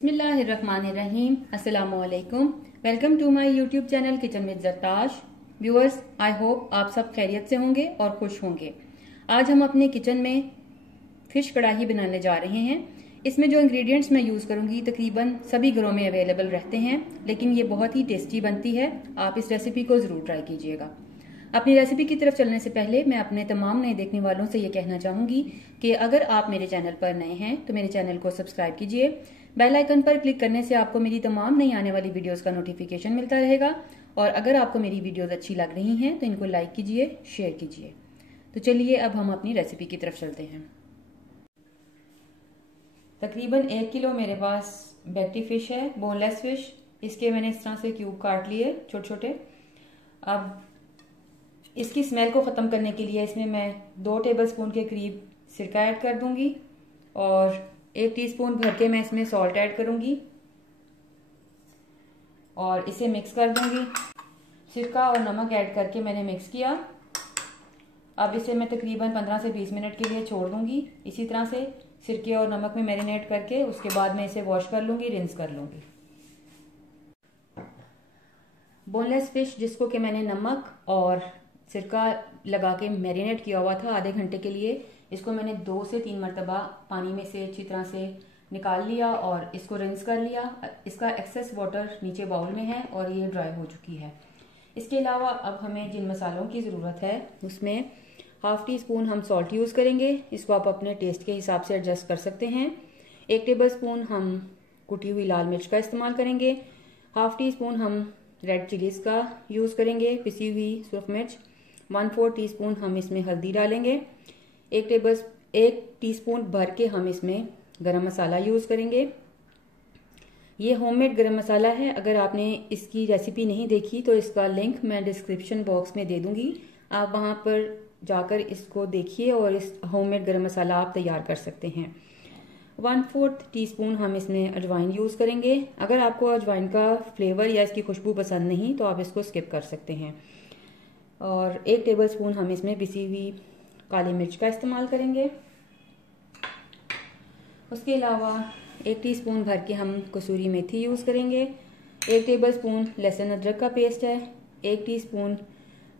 बिस्मिल्लाहिर्रहमानिर्रहीम। अस्सलामुअलैकुम। Welcome to my YouTube channel kitchen with Zartash. Viewers, I hope आप सब खैरियत से होंगे और खुश होंगे। आज हम अपने किचन में फिश कढ़ाई बनाने जा रहे हैं। इसमें जो इंग्रेडिएंट्स मैं यूज़ करूंगी तकरीबन सभी घरों में अवेलेबल रहते हैं, लेकिन ये बहुत ही टेस्टी बनती है। आप इस रेसिपी को ज़रूर ट्राई कीजिएगा। अपनी रेसिपी की तरफ चलने से पहले मैं अपने तमाम नए देखने वालों से ये कहना चाहूंगी कि अगर आप मेरे चैनल पर नए हैं तो मेरे चैनल को सब्सक्राइब कीजिए। बेल आइकन पर क्लिक करने से आपको मेरी तमाम नई आने वाली वीडियोस का नोटिफिकेशन मिलता रहेगा। और अगर आपको मेरी वीडियोस अच्छी लग रही हैं तो इनको लाइक कीजिए, शेयर कीजिए। तो चलिए अब हम अपनी रेसिपी की तरफ चलते हैं। तकरीबन 1 किलो मेरे पास बैक्टी फिश है, बोनलेस फिश। इसके मैंने इस तरह से क्यूब काट लिए छोटे छोटे। अब इसकी स्मेल को ख़त्म करने के लिए इसमें मैं 2 टेबलस्पून के करीब सिरका ऐड कर दूंगी और 1 टीस्पून भर के मैं इसमें सॉल्ट ऐड करूंगी और इसे मिक्स कर दूंगी। सिरका और नमक ऐड करके मैंने मिक्स किया। अब इसे मैं तकरीबन 15 से 20 मिनट के लिए छोड़ दूंगी। इसी तरह से सिरके और नमक में मैरिनेट करके उसके बाद मैं इसे वॉश कर लूंगी, रिंस कर लूंगी। बोनलेस फिश जिसको कि मैंने नमक और सिरका लगा के मैरिनेट किया हुआ था आधे घंटे के लिए, इसको मैंने 2 से 3 मरतबा पानी में से अच्छी तरह से निकाल लिया और इसको रिंस कर लिया। इसका एक्सेस वाटर नीचे बाउल में है और ये ड्राई हो चुकी है। इसके अलावा अब हमें जिन मसालों की ज़रूरत है उसमें ½ टीस्पून हम सॉल्ट यूज़ करेंगे। इसको आप अपने टेस्ट के हिसाब से एडजस्ट कर सकते हैं। 1 टेबलस्पून हम कुटी हुई लाल मिर्च का इस्तेमाल करेंगे। ½ टीस्पून हम रेड चिलीज़ का यूज़ करेंगे, पिसी हुई सुरख मिर्च। 1/4 टीस्पून हम इसमें हल्दी डालेंगे। 1 टीस्पून भर के हम इसमें गरम मसाला यूज़ करेंगे। ये होममेड गरम मसाला है। अगर आपने इसकी रेसिपी नहीं देखी तो इसका लिंक मैं डिस्क्रिप्शन बॉक्स में दे दूंगी। आप वहां पर जाकर इसको देखिए और इस होममेड गरम मसाला आप तैयार कर सकते हैं। 1/4 टीस्पून हम इसमें अजवाइन यूज़ करेंगे। अगर आपको अजवाइन का फ्लेवर या इसकी खुशबू पसंद नहीं तो आप इसको स्किप कर सकते हैं। और 1 टेबलस्पून हम इसमें पिसी हुई काली मिर्च का इस्तेमाल करेंगे। उसके अलावा 1 टीस्पून भर के हम कसूरी मेथी यूज़ करेंगे। 1 टेबलस्पून लहसुन अदरक का पेस्ट है। 1 टीस्पून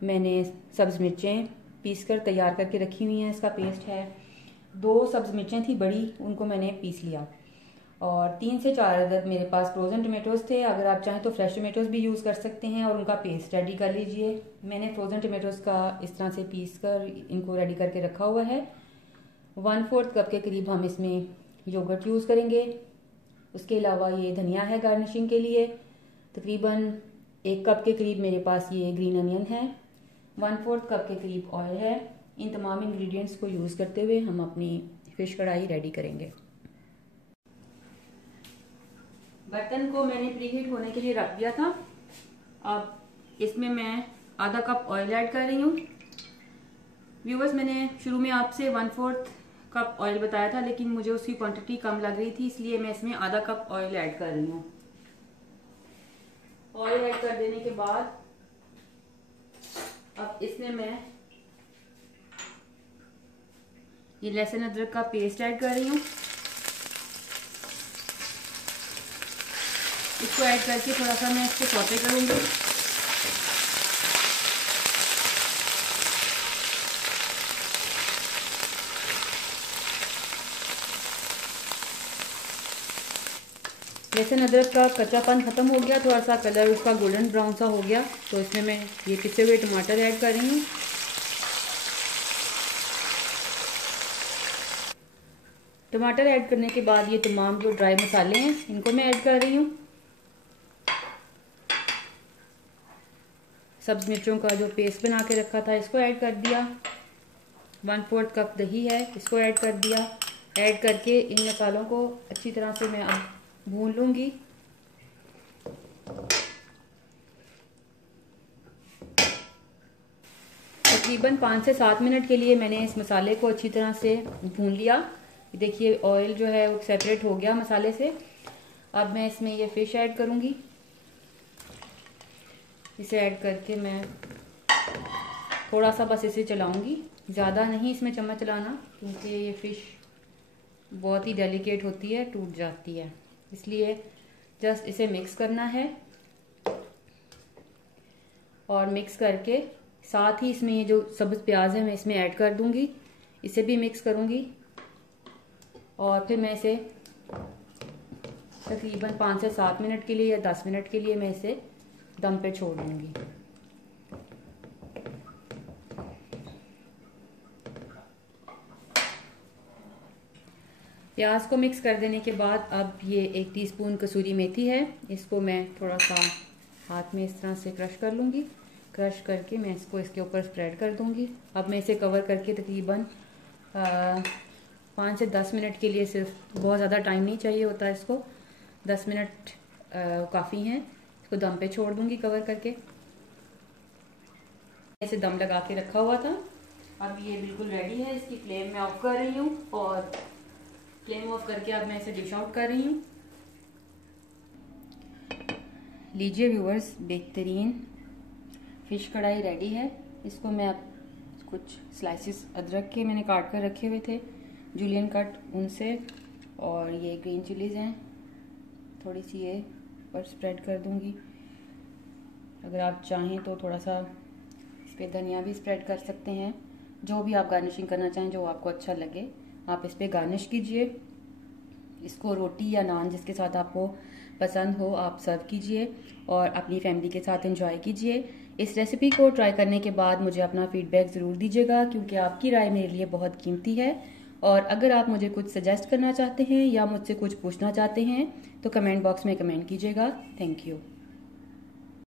मैंने सब्ज़ मिर्चें पीस कर तैयार करके रखी हुई हैं, इसका पेस्ट है। 2 सब्ज़ मिर्चें थी बड़ी, उनको मैंने पीस लिया। और 3 से 4 अदद मेरे पास फ्रोज़न टमेटोज़ थे। अगर आप चाहें तो फ्रेश टमेटोज़ भी यूज़ कर सकते हैं और उनका पेस्ट रेडी कर लीजिए। मैंने फ्रोज़न टमेटोज़ का इस तरह से पीस कर इनको रेडी करके रखा हुआ है। 1/4 कप के करीब हम इसमें योगर्ट यूज़ करेंगे। उसके अलावा ये धनिया है गार्निशिंग के लिए। तकरीबन 1 कप के करीब मेरे पास ये ग्रीन अनियन है। 1/4 कप के करीब ऑयल है। इन तमाम इंग्रेडिएंट्स को यूज़ करते हुए हम अपनी फिश कढ़ाई रेडी करेंगे। बर्तन को मैंने प्रीहीट होने के लिए रख दिया था। अब इसमें मैं आधा कप ऑयल ऐड कर रही हूँ। व्यूअर्स, मैंने शुरू में आपसे 1/4 कप ऑयल बताया था, लेकिन मुझे उसकी क्वांटिटी कम लग रही थी, इसलिए मैं इसमें आधा कप ऑयल ऐड कर रही हूँ। ऑयल ऐड कर देने के बाद अब इसमें मैं ये लहसुन अदरक का पेस्ट ऐड कर रही हूँ। इसको ऐड करके थोड़ा सा मैं इसको सौते करूंगी। लहसुन अदरक का कच्चापन खत्म हो गया, थोड़ा सा कलर उसका गोल्डन ब्राउन सा हो गया, तो इसमें मैं ये पिसे हुए टमाटर ऐड कर रही हूँ। टमाटर ऐड करने के बाद ये तमाम जो ड्राई मसाले हैं इनको मैं ऐड कर रही हूँ। सब्ज मिर्चों का जो पेस्ट बना के रखा था इसको ऐड कर दिया। 1/4 कप दही है, इसको ऐड कर दिया। ऐड करके इन मसालों को अच्छी तरह से मैं अब भून लूंगी। तकरीबन 5 से 7 मिनट के लिए मैंने इस मसाले को अच्छी तरह से भून लिया। देखिए ऑयल जो है वो सेपरेट हो गया मसाले से। अब मैं इसमें ये फिश ऐड करूंगी। इसे ऐड करके मैं थोड़ा सा बस इसे चलाऊंगी, ज़्यादा नहीं इसमें चम्मच चलाना, क्योंकि ये फिश बहुत ही डेलिकेट होती है, टूट जाती है। इसलिए जस्ट इसे मिक्स करना है और मिक्स करके साथ ही इसमें ये जो सब्ज़ प्याज है मैं इसमें ऐड कर दूंगी, इसे भी मिक्स करूंगी और फिर मैं इसे तकरीबन 5 से 7 मिनट के लिए या 10 मिनट के लिए मैं इसे दम पे छोड़ दूंगी। प्याज को मिक्स कर देने के बाद अब ये 1 टीस्पून कसूरी मेथी है, इसको मैं थोड़ा सा हाथ में इस तरह से क्रश कर लूँगी। क्रश करके मैं इसको इसके ऊपर स्प्रेड कर दूँगी। अब मैं इसे कवर करके तकरीबन 5 से 10 मिनट के लिए, सिर्फ बहुत ज़्यादा टाइम नहीं चाहिए होता इसको, 10 मिनट काफ़ी हैं, इसको दम पे छोड़ दूँगी कवर करके। इसे दम लगा के रखा हुआ था, अब ये बिल्कुल रेडी है। इसकी फ्लेम मैं ऑफ कर रही हूँ और फ्लेम ऑफ करके अब मैं इसे डिश आउट कर रही हूँ। लीजिए व्यूअर्स, बेहतरीन फ़िश कढ़ाई रेडी है। इसको मैं अब कुछ स्लाइसेस अदरक के मैंने काट कर रखे हुए थे, जूलियन कट, उनसे, और ये ग्रीन चिलीज़ हैं, थोड़ी सी ये पर स्प्रेड कर दूंगी। अगर आप चाहें तो थोड़ा सा इस पर धनिया भी स्प्रेड कर सकते हैं। जो भी आप गार्निशिंग करना चाहें, जो आपको अच्छा लगे आप इस पर गार्निश कीजिए। इसको रोटी या नान जिसके साथ आपको पसंद हो आप सर्व कीजिए और अपनी फैमिली के साथ एंजॉय कीजिए। इस रेसिपी को ट्राई करने के बाद मुझे अपना फीडबैक ज़रूर दीजिएगा, क्योंकि आपकी राय मेरे लिए बहुत कीमती है। और अगर आप मुझे कुछ सजेस्ट करना चाहते हैं या मुझसे कुछ पूछना चाहते हैं तो कमेंट बॉक्स में कमेंट कीजिएगा। Thank you.